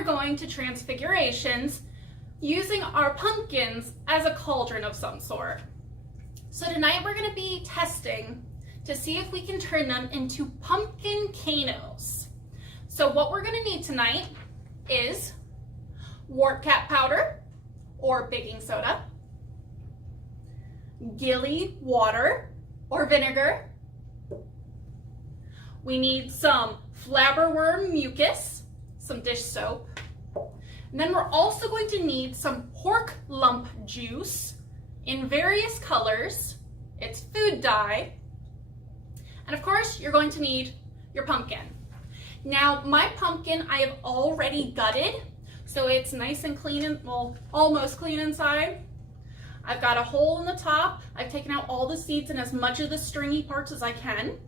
are going to transfigurations using our pumpkins as a cauldron of some sort. So tonight we're going to be testing to see if we can turn them into pumpkin canos. So what we're going to need tonight is wart cap powder or baking soda, gilly water or vinegar. We need some flabberworm mucus, some dish soap, and then we're also going to need some pork lump juice in various colors. It's food dye. And of course, you're going to need your pumpkin. Now, my pumpkin I have already gutted, so it's nice and clean, and well, almost clean inside. I've got a hole in the top. I've taken out all the seeds and as much of the stringy parts as I can.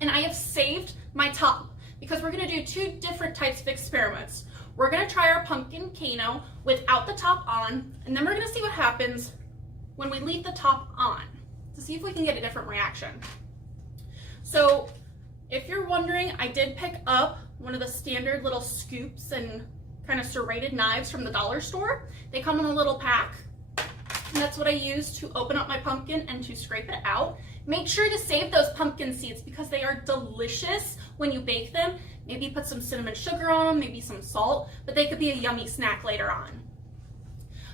And I have saved my top because we're gonna do two different types of experiments. We're gonna try our pumpkin cano without the top on, and then we're gonna see what happens when we leave the top on to see if we can get a different reaction. So if you're wondering, I did pick up one of the standard little scoops and kind of serrated knives from the dollar store. They come in a little pack, and that's what I use to open up my pumpkin and to scrape it out. Make sure to save those pumpkin seeds because they are delicious when you bake them. Maybe put some cinnamon sugar on them, maybe some salt, but they could be a yummy snack later on.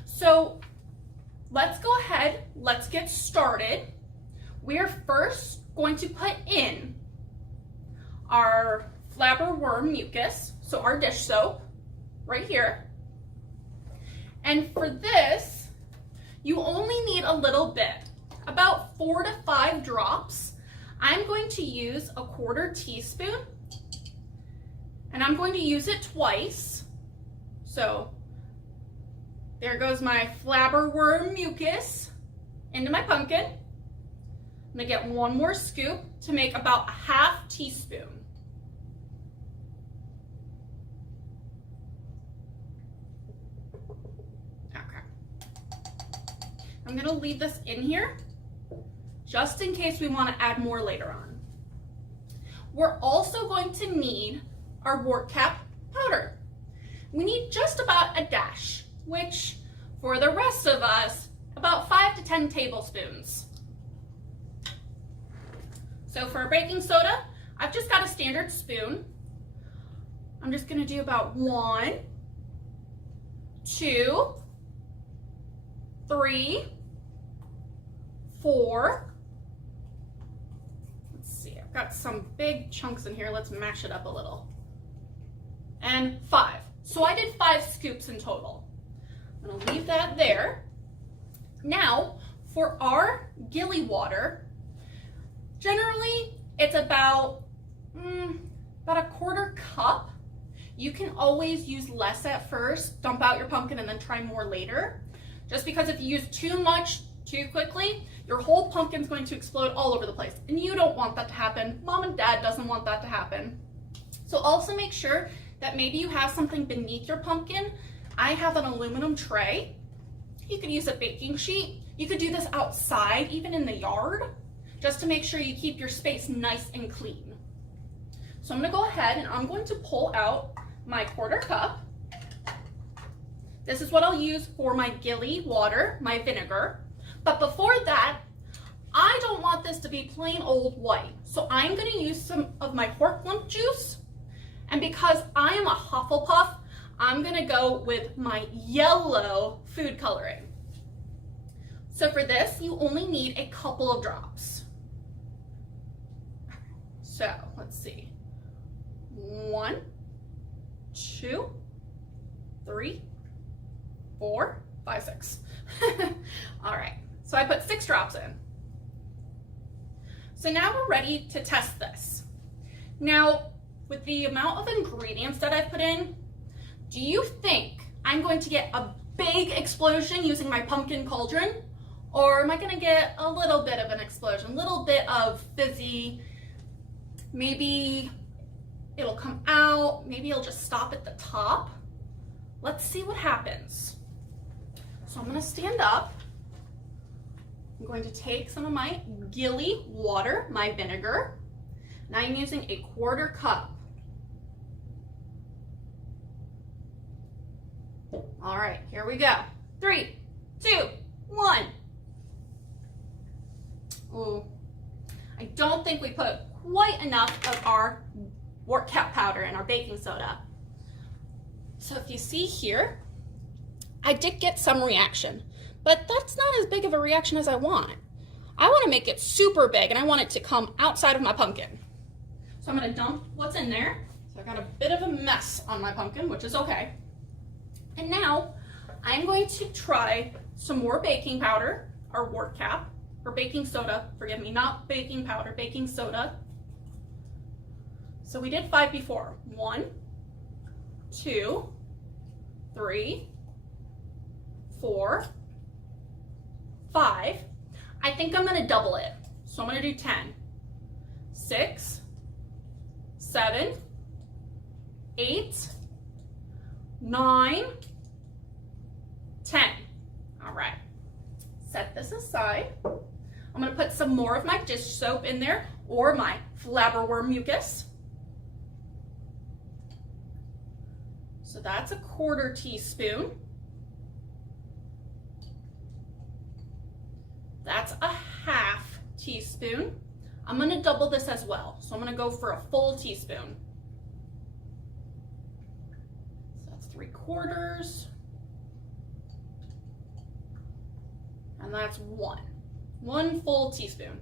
So let's go ahead, let's get started. We're first going to put in our flabberworm mucus, so our dish soap, right here. And for this, you only need a little bit, about 4 to 5 drops. I'm going to use a 1/4 teaspoon, and I'm going to use it twice. So there goes my flabberworm mucus into my pumpkin. I'm gonna get one more scoop to make about a 1/2 teaspoon. Okay. I'm gonna leave this in here just in case we want to add more later on. We're also going to need our wart cap powder. We need just about a dash, which for the rest of us, about 5 to 10 tablespoons. So for baking soda, I've just got a standard spoon. I'm just gonna do about 1, 2, 3, 4. Let's see, I've got some big chunks in here. Let's mash it up a little. And 5. So I did 5 scoops in total. I'm gonna leave that there. Now, for our gilly water, generally, it's about a 1/4 cup. You can always use less at first, dump out your pumpkin, and then try more later. Just because if you use too much too quickly, your whole pumpkin's going to explode all over the place. And you don't want that to happen. Mom and Dad doesn't want that to happen. So also make sure that maybe you have something beneath your pumpkin. I have an aluminum tray. You could use a baking sheet. You could do this outside, even in the yard, just to make sure you keep your space nice and clean. So I'm gonna go ahead and I'm going to pull out my 1/4 cup. This is what I'll use for my gilly water, my vinegar. But before that, I don't want this to be plain old white. So I'm gonna use some of my pork lump juice. And because I am a Hufflepuff, I'm gonna go with my yellow food coloring. So for this, you only need a couple of drops. So let's see. 1, 2, 3, 4, 5, 6. All right, so I put 6 drops in. So now we're ready to test this. Now, with the amount of ingredients that I've put in, do you think I'm going to get a big explosion using my pumpkin cauldron? Or am I gonna get a little bit of an explosion, a little bit of fizzy? Maybe it'll come out, maybe it'll just stop at the top. Let's see what happens. So I'm gonna stand up. I'm going to take some of my gilly water, my vinegar. Now I'm using a 1/4 cup. All right, here we go. 3, 2, 1. Ooh, I don't think we put quite enough of our wort cap powder in our baking soda. So if you see here, I did get some reaction, but that's not as big of a reaction as I want. I want to make it super big and I want it to come outside of my pumpkin. So I'm going to dump what's in there. So I got a bit of a mess on my pumpkin, which is okay. And now I'm going to try some more baking powder, or wort cap, or baking soda, forgive me, not baking powder, baking soda. So we did 5 before. 1, 2, 3, 4, 5. I think I'm gonna double it. So I'm gonna do 10. 6, 7, 8, 9, 10. All right, set this aside. I'm gonna put some more of my dish soap in there, or my flabberworm mucus. So that's a 1/4 teaspoon. That's a 1/2 teaspoon. I'm gonna double this as well. So I'm gonna go for a full teaspoon. So that's 3/4. And that's 1 full teaspoon.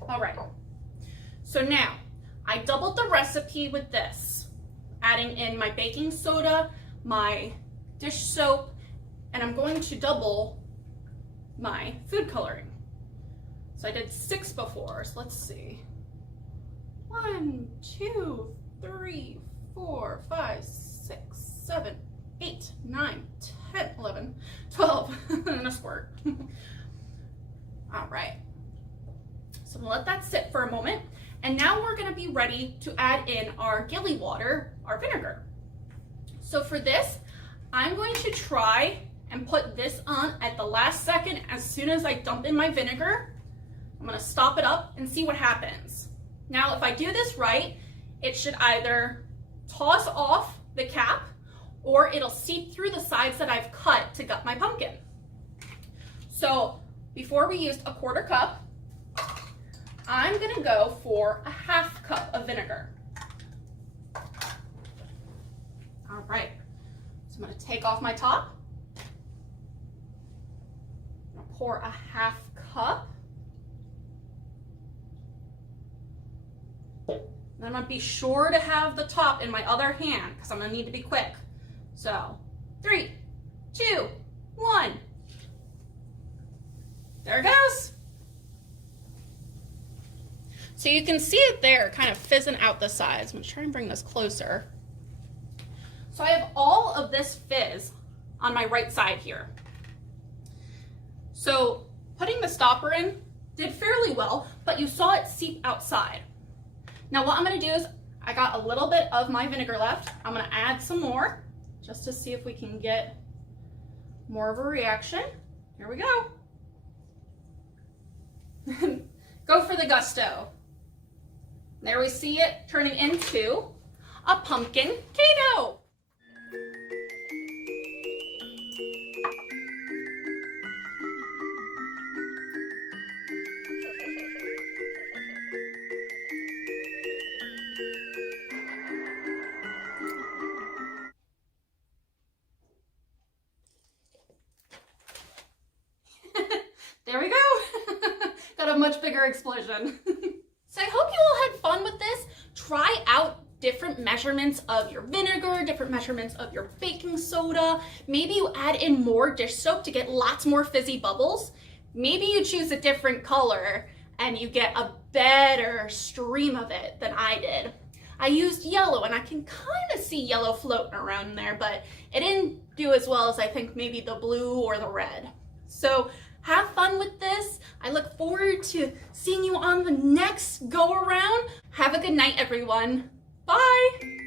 All right. So now, I doubled the recipe with this, adding in my baking soda, my dish soap, and I'm going to double my food coloring. So I did 6 before, so let's see. 1, 2, 3, 4, 5, 6, 7, 8, 9, 10, 11, 12, and a squirt. All right. So I'm gonna let that sit for a moment. And now we're gonna be ready to add in our gilly water, our vinegar. So for this, I'm going to try and put this on at the last second as soon as I dump in my vinegar. I'm gonna stop it up and see what happens. Now, if I do this right, it should either toss off the cap or it'll seep through the sides that I've cut to gut my pumpkin. So before we used a 1/4 cup, I'm gonna go for a 1/2 cup of vinegar. All right, so I'm gonna take off my top. I'm gonna pour a 1/2 cup. And I'm gonna be sure to have the top in my other hand because I'm gonna need to be quick. So 3, 2, 1. There it goes. So you can see it there kind of fizzing out the sides. I'm gonna try and bring this closer. So I have all of this fizz on my right side here. So putting the stopper in did fairly well, but you saw it seep outside. Now what I'm gonna do is, I got a little bit of my vinegar left. I'm gonna add some more just to see if we can get more of a reaction. Here we go. Go for the gusto. There we see it turning into a pumpkin Kato. There we go. Got a much bigger explosion. So I hope you all had fun with this. Try out different measurements of your vinegar, different measurements of your baking soda. Maybe you add in more dish soap to get lots more fizzy bubbles. Maybe you choose a different color and you get a better stream of it than I did. I used yellow and I can kind of see yellow floating around there, but it didn't do as well as I think maybe the blue or the red. So have fun with this. I look forward to seeing you on the next go around. Have a good night, everyone. Bye.